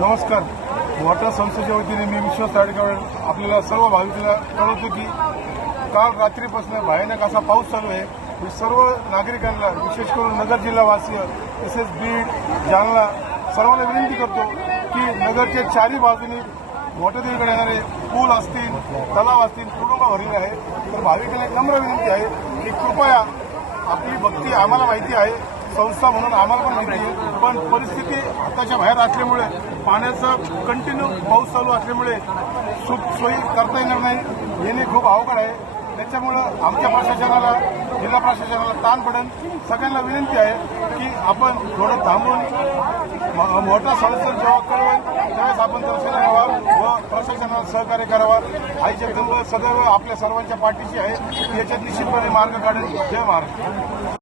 नमस्कार. वॉटर संस्थेच्या वतीने मी विश्वास ताडगाव आपल्याला सर्व भाविकांना कळवतो की काल रात्रीपासून भयानक असा पाऊस चालू आहे. मी सर्व नागरिकांना विशेष करून नगर जिल्हावासीय तसेच बीड, जालना सर्वांना विनंती करतो की नगरच्या चारही बाजूनी वॉटरदेवीकडे येणारे पूल असतील, तलाव असतील पूर्ण भरलेले आहे. तर भाविकांना एक नम्र विनंती आहे की कृपया आपली भक्ती आम्हाला माहिती आहे, संस्था म्हणून आम्हाला पण माहिती आहे, पण परिस्थिती हाताच्या बाहेर असल्यामुळे पाण्याचा कंटिन्यू पाऊस चालू असल्यामुळे सोयी करता येणार नाही. येणे खूप अवघड आहे. त्याच्यामुळं आमच्या प्रशासनाला, जिल्हा प्रशासनाला ताण पडेल. सगळ्यांना विनंती आहे की आपण थोडं थांबून मोठा संस्था जेव्हा कळवेल त्यावेळेस आपण दर्शनाला यावं व प्रशासनाला सहकार्य करावं. आई जगदंबा सदैव आपल्या सर्वांच्या पाठीशी आहे. याच्यात निश्चितपणे मार्ग काढेल. जय महाराष्ट्र.